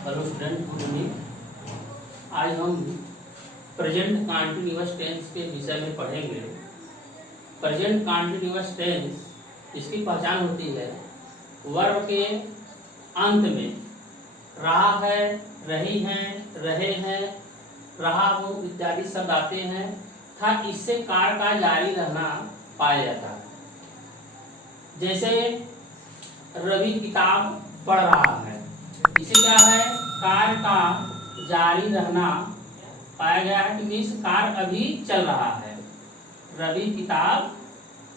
Hello student, good evening. आज हम present continuous tense के विषय में पढ़ेंगे। प्रेजेंट कंटिन्यूअस टेंस, इसकी पहचान होती है वर्ब के अंत में रहा है, रही हैं, रहे हैं, रहा हूँ इत्यादि शब्द आते हैं तथा इससे कार्य का जारी रहना पाया जाता है। जैसे रवि किताब पढ़ रहा है, इसे क्या है, कार्य का जारी रहना पाया गया है कि मीन्स कार्य अभी चल रहा है। रवि किताब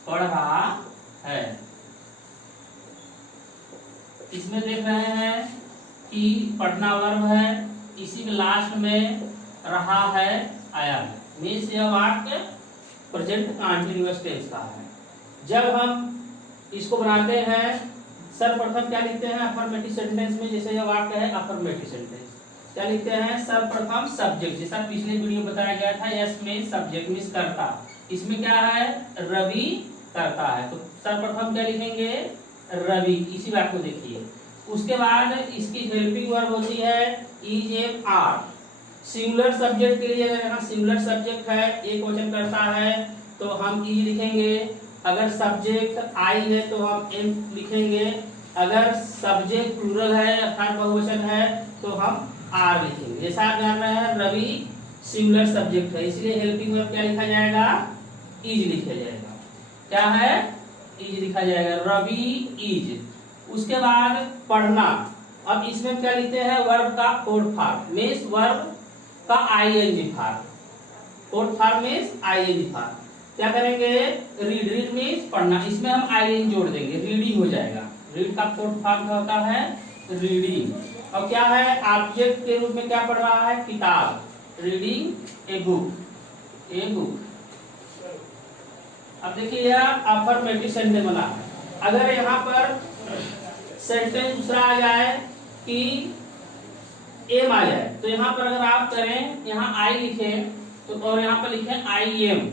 पढ़ रहा है। इसमें देख रहे हैं कि पढ़ना वर्ब है, इसी के लास्ट में रहा है आया है, मीन्स यह वाक्य प्रेजेंट कंटिन्यूअस टेंस का है। जब हम इसको बनाते हैं सर्वप्रथम क्या लिखते हैं अफर्मेटिव सेंटेंस में, जैसे यह वाक्य है अफर्मेटिव सेंटेंस, क्या लिखते हैं सर्वप्रथम सब्जेक्ट, जैसा पिछले वीडियो में बताया गया था यस में सब्जेक्ट मीन्स करता, इसमें क्या है रवि करता है, तो सर्वप्रथम क्या लिखेंगे रवि, इसी वाक्य को देखिए। उसके बाद इसकी हेल्पिंग वर्ब होती है is am are. Singular subject के लिए अगर यहाँ सिंगुलर सब्जेक्ट है, एक वचन करता है तो हम इज लिखेंगे, अगर सब्जेक्ट आई है तो हम एम लिखेंगे, अगर सब्जेक्ट प्लूरल है अर्थात बहुवचन है तो हम आर लिखेंगे। जैसा आप जान रहे हैं रवि सिंगुलर सब्जेक्ट है, इसलिए हेल्पिंग वर्ब क्या लिखा जाएगा इज लिखा जाएगा। क्या है इज लिखा जाएगा, रवि इज। उसके बाद पढ़ना, अब इसमें क्या लिखते हैं वर्ब का फोर्थ फॉर्म मीन्स वर्ब का ING form, fourth form means ING form. क्या करेंगे रीड, रीड मीन्स पढ़ना, इसमें हम आईएन जोड़ देंगे, रीडिंग हो जाएगा। रीड का फोर्थ फॉर्म होता है रीडिंग। और क्या है ऑब्जेक्ट के रूप में क्या पढ़ रहा है किताब, reading a book, a book. अब देखिए यह अफर्मेटिव सेंटेंस बना है। अगर यहाँ पर सेंटेंस दूसरा आ जाए कि एम आ जाए, तो यहाँ पर अगर आप करें यहाँ आई लिखें तो और यहाँ पर लिखें I am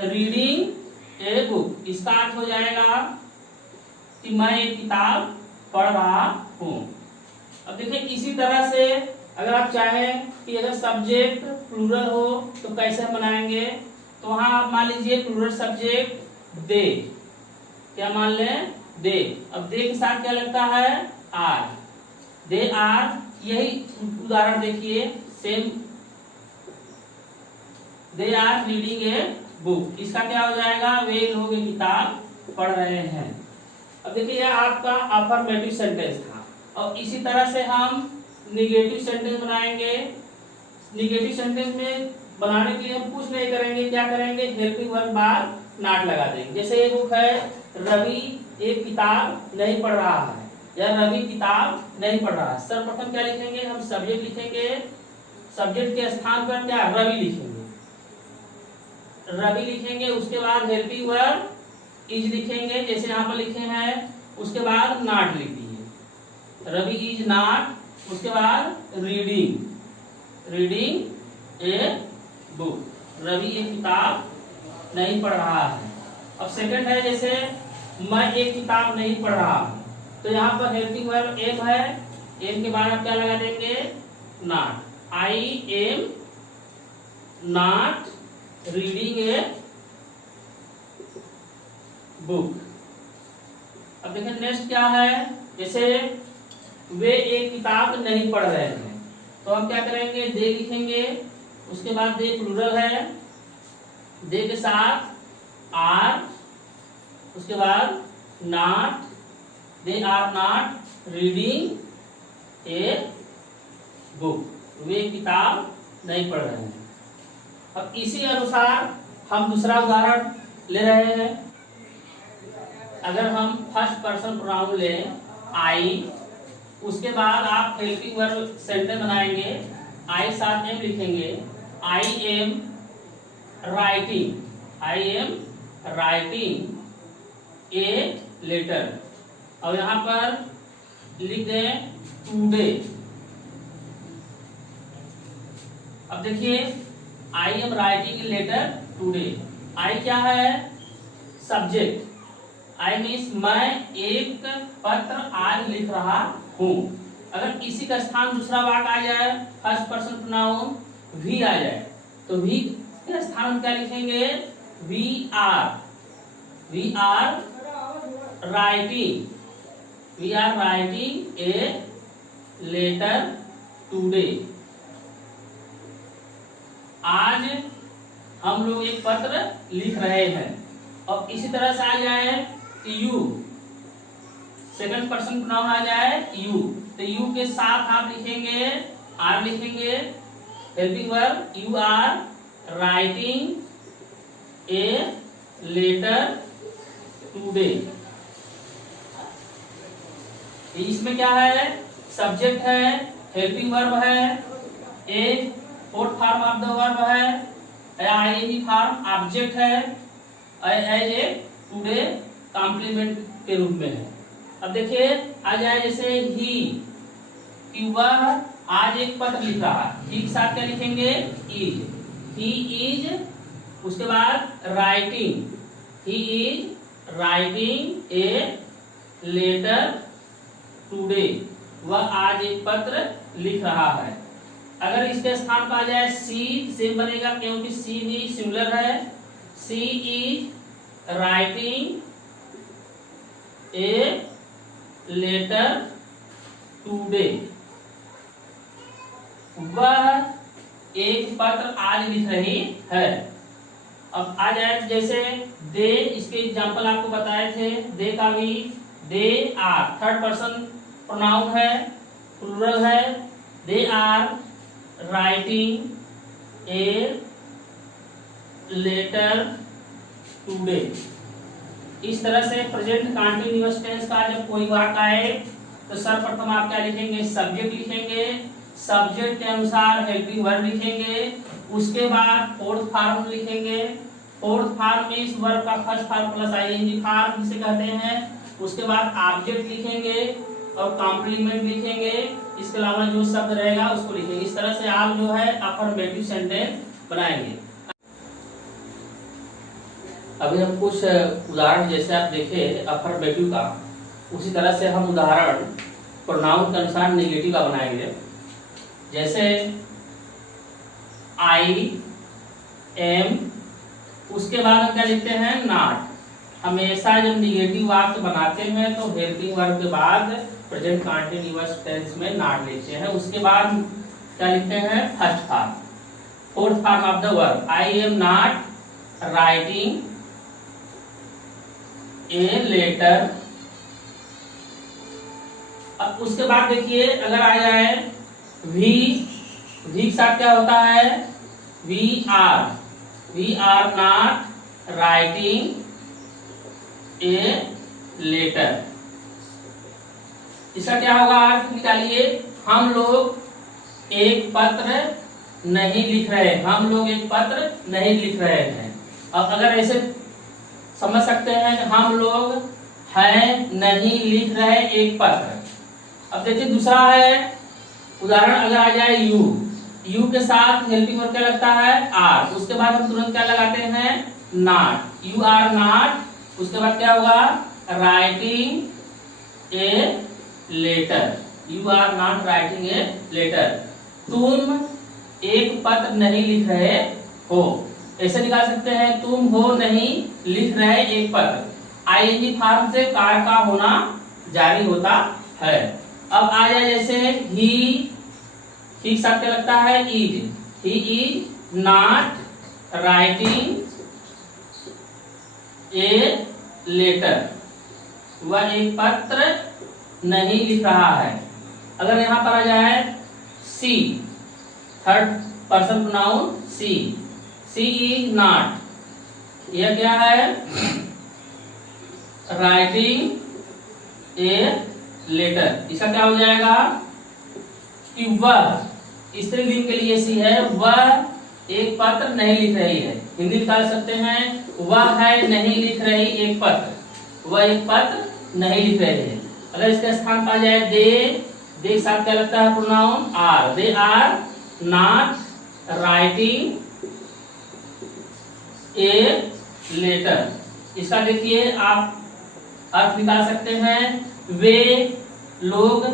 reading a book, इसका अर्थ हो जाएगा कि मैं एक किताब पढ़ रहा हूँ। अब देखिए इसी तरह से अगर आप चाहें कि अगर सब्जेक्ट प्लूरल हो तो कैसे बनाएंगे, तो वहां आप मान लीजिए प्लूरल सब्जेक्ट दे, क्या मान लें दे। अब दे के साथ क्या लगता है आर, दे आर। यही उदाहरण देखिए same, they are reading a book, इसका क्या हो जाएगा वे लोग किताब पढ़ रहे हैं। अब देखिए यह आपका अफर्मेटिव सेंटेंस था। और इसी तरह से हम निगेटिव सेंटेंस बनाएंगे। निगेटिव सेंटेंस में बनाने के लिए हम कुछ नहीं करेंगे, क्या करेंगे हेल्पिंग वर्ब बाद नॉट लगा देंगे। जैसे ये बुक है रवि एक किताब नहीं पढ़ रहा है, या रवि किताब नहीं पढ़ रहा है। सर्वप्रथम क्या लिखेंगे हम सब्जेक्ट लिखेंगे, सब्जेक्ट के स्थान पर क्या रवि लिखेंगे, रवि लिखेंगे। उसके बाद हेल्पिंग वर्ब इज लिखेंगे जैसे यहाँ पर लिखे हैं, उसके बाद नॉट लिख दिए, रवि इज नॉट। उसके बाद reading, reading a book, Ravi एक किताब नहीं पढ़ रहा है। अब सेकंड है जैसे मैं एक किताब नहीं पढ़ रहा हूँ, तो यहाँ पर हेल्पिंग वर्ब एम है, एम के बाद आप क्या लगा देंगे not, I am not reading a book. अब देखिए नेक्स्ट क्या है, जैसे वे एक किताब नहीं पढ़ रहे हैं, तो हम क्या करेंगे दे लिखेंगे। उसके बाद दे प्लूरल है, दे के साथ आर, उसके बाद not, they are not reading a book, वे किताब नहीं पढ़ रहे हैं। अब इसी अनुसार हम दूसरा उदाहरण ले रहे हैं। अगर हम फर्स्ट पर्सन प्रोनाउन लें आई, उसके बाद आप हेल्पिंग वर्ब सेंटेंस बनाएंगे, आई साथ एम लिखेंगे, I am writing, I am writing a letter. और यहाँ पर लिख दें टुडे। अब देखिए I am writing a letter today, I क्या है सब्जेक्ट, आई मीन्स मैं एक पत्र आज लिख रहा हूँ। अगर इसी का स्थान दूसरा वाक आ जाए, फर्स्ट पर्सन प्रोनाउन वी आ जाए, तो वी के स्थान हम क्या लिखेंगे? We are writing, a letter today. आज हम लोग एक पत्र लिख रहे हैं। और इसी तरह से आ जाए यू, सेकंड पर्सन प्रोनाउन आ जाए यू, तो यू के साथ आप लिखेंगे आर, लिखेंगे helping verb, you are writing a letter today. इसमें क्या है? सब्जेक्ट है, हेल्पिंग वर्ब है, a fourth form of the verb है, आईएनजी फॉर्म ऑब्जेक्ट है, एज ए टुडे कॉम्प्लीमेंट के रूप में है। अब देखिए आ जाए जैसे ही, कि वह आज एक पत्र लिख रहा है, ही के साथ क्या लिखेंगे? इज, ही इज, उसके बाद writing, he is writing a letter today, वह आज एक पत्र लिख रहा है। अगर इसके स्थान पर आ जाए सी, सेम बनेगा क्योंकि सी भी सिमिलर है, she is writing a letter today, वह एक पत्र आज लिख रही है। अब आ जाए जैसे दे, इसके एग्जांपल आपको बताए थे, दे का भी they are, third person pronoun है, प्लूरल है, they are writing a letter today. इस तरह से प्रेजेंट कंटीन्यूअस टेंस का जब कोई वाक्य आए तो सर्वप्रथम आप क्या लिखेंगे? सब्जेक्ट लिखेंगे, सब्जेक्ट के अनुसार हेल्पिंग वर्ब लिखेंगे, उसके बाद फोर्थ फॉर्म लिखेंगे, फोर्थ फॉर्म में इस वर्ब का first form plus ING form जिसे कहते हैं, उसके बाद ऑब्जेक्ट लिखेंगे और कॉम्प्लीमेंट लिखेंगे, इसके अलावा जो शब्द रहेगा उसको लिखेंगे। इस तरह से आप जो है अफर्मेटिव सेंटेंस बनाएंगे। अभी हम कुछ उदाहरण जैसे आप देखे अफर्मेटिव का, उसी तरह से हम उदाहरण प्रोनाउन के अनुसार नेगेटिव का बनाएंगे। जैसे आई एम, उसके बाद हम क्या लिखते हैं? नॉट। हमेशा जब निगेटिव वाक्य बनाते हैं तो हेल्पिंग वर्ब के बाद प्रेजेंट कंटीन्यूअस टेंस में नॉट लिखते हैं, उसके बाद क्या लिखते हैं? First form, fourth form of the verb, I am not writing a letter. अब उसके बाद देखिए अगर आ जाए वी, वी के साथ क्या होता है? We are not writing a letter. इसका क्या होगा? अर्थ निकालिए, हम लोग एक पत्र नहीं लिख रहे, हम लोग एक पत्र नहीं लिख रहे हैं। अब अगर ऐसे समझ सकते हैं कि हम लोग हैं नहीं लिख रहे एक पत्र। अब देखिए दूसरा है उदाहरण, अगर आ जाए यू, यू के साथ हेल्पिंग वर्ब क्या लगता है? आर, उसके बाद हम तुरंत क्या लगाते हैं? नॉट, यू आर नॉट, उसके बाद क्या होगा? Writing a letter, you are not writing a letter, तुम एक पत्र नहीं लिख रहे हो। ऐसे निकाल सकते हैं, तुम हो नहीं लिख रहे एक पत्र। आईएनजी फॉर्म से कार्य का होना जारी होता है। अब आ जाए जैसे ही के साथ क्या लगता है? Is, he is not writing a letter, वह एक पत्र नहीं लिख रहा है। अगर यहां पर आ जाए she, third person pronoun she, she is not, यह क्या है? Writing a letter. इसका क्या हो जाएगा? कि वह, स्त्रीलिंग के लिए सी है, वह एक पत्र नहीं लिख रही है। हिंदी निकाल सकते हैं, वह है नहीं लिख रही एक पत्र, वह एक पत्र नहीं लिख रही है। अगर इसके स्थान पर आ जाए दे, दे के साथ क्या लगता है? Pronoun are, they are not writing a letter. इसका देखिए आप अर्थ निकाल सकते हैं, वे लोग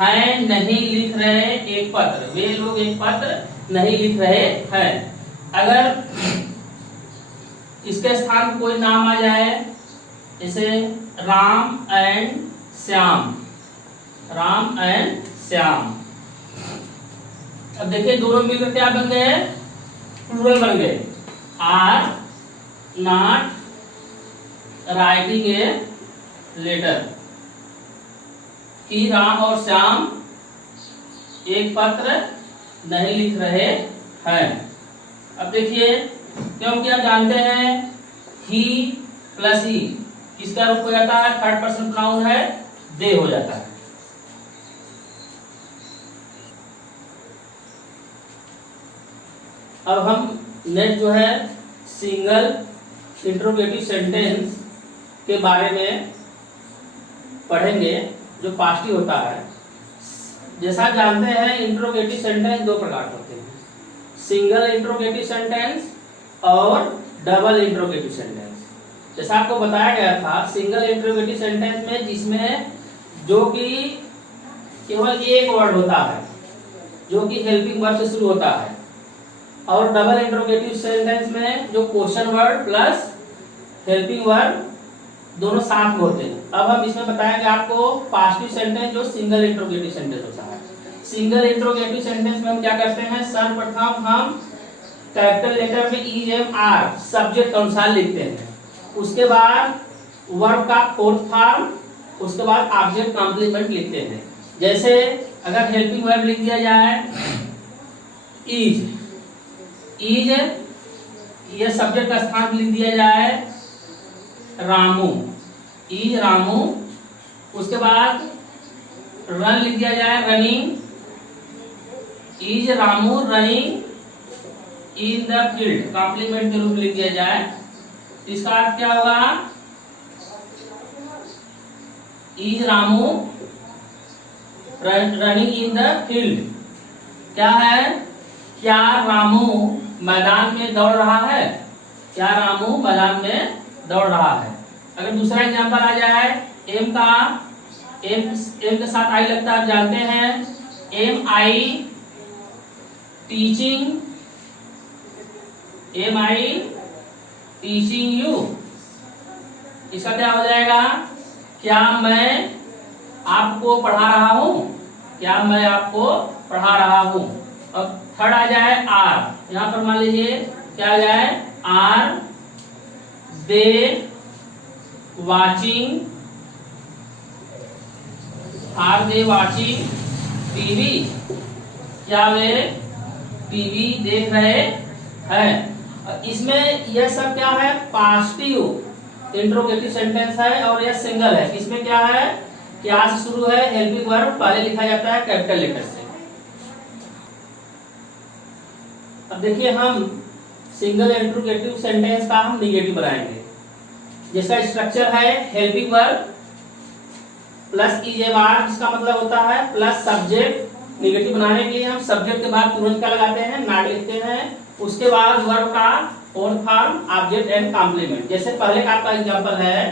हैं नहीं लिख रहे एक पत्र, वे लोग एक पत्र नहीं लिख रहे हैं। अगर इसके स्थान पर कोई नाम आ जाए, जैसे राम एंड श्याम, राम एंड श्याम, अब देखिए दोनों मिलकर क्या बन गए, प्लूरल बन गए। Are not writing a letter, कि राम और श्याम एक पत्र नहीं लिख रहे हैं। अब देखिए, क्योंकि आप जानते हैं ही प्लस ई किसका रूप हो जाता है, थर्ड पर्सन प्रोनाउन है, दे हो जाता है। अब हम नेक्स्ट जो है सिंगल इंट्रोगेटिव सेंटेंस के बारे में पढ़ेंगे, जो पास्टिव होता है। जैसा जानते हैं इंट्रोगेटिव सेंटेंस दो प्रकार होते हैं, सिंगल इंट्रोगेटिव सेंटेंस और डबल इंट्रोगेटिव सेंटेंस। जैसा आपको बताया गया था, सिंगल इंट्रोगेटिव सेंटेंस में जिसमें जो कि केवल एक वर्ड होता है, जो कि हेल्पिंग वर्ब से शुरू होता है, और डबल इंट्रोगेटिव सेंटेंस में जो question word plus helping verb दोनों साथ होते हैं। अब हम इसमें बताएंगे आपको पास्टिव सेंटेंस जो सिंगल इंट्रोगेटिव सेंटेंस होता है। सिंगल इंट्रोगेटिव सेंटेंस में हम क्या करते हैं, सर्वप्रथम हम कैपिटल लेटर में ई एम आर सब्जेक्ट के अनुसार लिखते हैं, उसके बाद वर्ब का फोर्थ फॉर्म, उसके बाद ऑब्जेक्ट कॉम्प्लीमेंट लिखते हैं। जैसे अगर हेल्पिंग वर्ब लिख दिया जाए इज, इज ये सब्जेक्ट का स्थान लिख दिया जाए रामू, इज रामू, उसके बाद रन लिख दिया जाए running, is Ramu running in the field, complement के रूप में लिख दिया जाए। इसका अर्थ क्या होगा, is Ramu running in the field, क्या है, क्या रामू मैदान में दौड़ रहा है, क्या रामू मैदान में दौड़ रहा है। अगर दूसरा एग्जांपल आ जाए, एम का एम के साथ आई लगता है, आप जानते हैं, am I teaching, am I teaching you, इसका क्या हो जाएगा, क्या मैं आपको पढ़ा रहा हूं, क्या मैं आपको पढ़ा रहा हूं। अब थर्ड आ जाए आर, यहां पर मान लीजिए क्या आ जाए, are they watching, are they watching TV, क्या वे टीवी देख रहे हैं। इसमें यह सब क्या है, पास्टिव इंट्रोगेटिव सेंटेंस है और यह सिंगल है। इसमें क्या है, क्या से शुरू है, हेल्पिंग वर्ब पहले लिखा जाता है कैपिटल लेटर से। अब देखिए हम सिंगल इंट्रोगेटिव सेंटेंस का हम निगेटिव बनाएंगे, जिसका स्ट्रक्चर है helping verb plus is a bar, जिसका मतलब होता है प्लस सब्जेक्ट। निगेटिव बनाने के लिए हम सब्जेक्ट के बाद तुरंत क्या लगाते हैं, नॉट लिखते हैं, उसके बाद वर्ब का fourth form, object and complement. जैसे पहले का आपका एग्जांपल है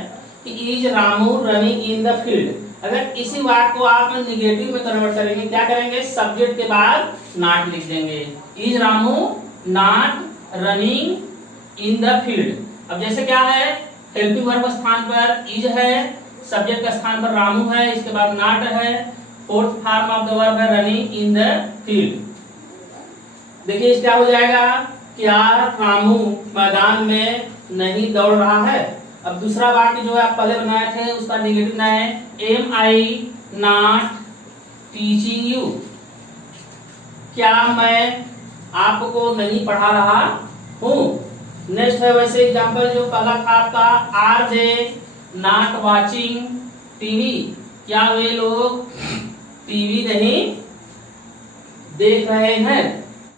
कि is Ramu running in the field. अगर इसी बात को आप निगेटिव में कन्वर्ट करेंगे, क्या करेंगे, सब्जेक्ट के बाद नॉट लिख देंगे, is Ramu not running in the field. अब जैसे क्या है, हेल्पिंग वर्ब स्थान पर इज है, सब्जेक्ट का स्थान पर रामू है, इसके बाद नॉट है, fourth form of the verb है रनिंग इन द फील्ड। देखिए क्या हो जाएगा, क्या रामू मैदान में नहीं दौड़ रहा है। अब दूसरा वाक्य जो है आप पहले बनाए थे, उसका निगेटिव ना है, am I not teaching you, क्या मैं आपको नहीं पढ़ा रहा हूँ। नेक्स्ट है वैसे एग्जांपल जो पहला था आपका, are they not watching TV, क्या वे लोग टीवी नहीं देख रहे हैं।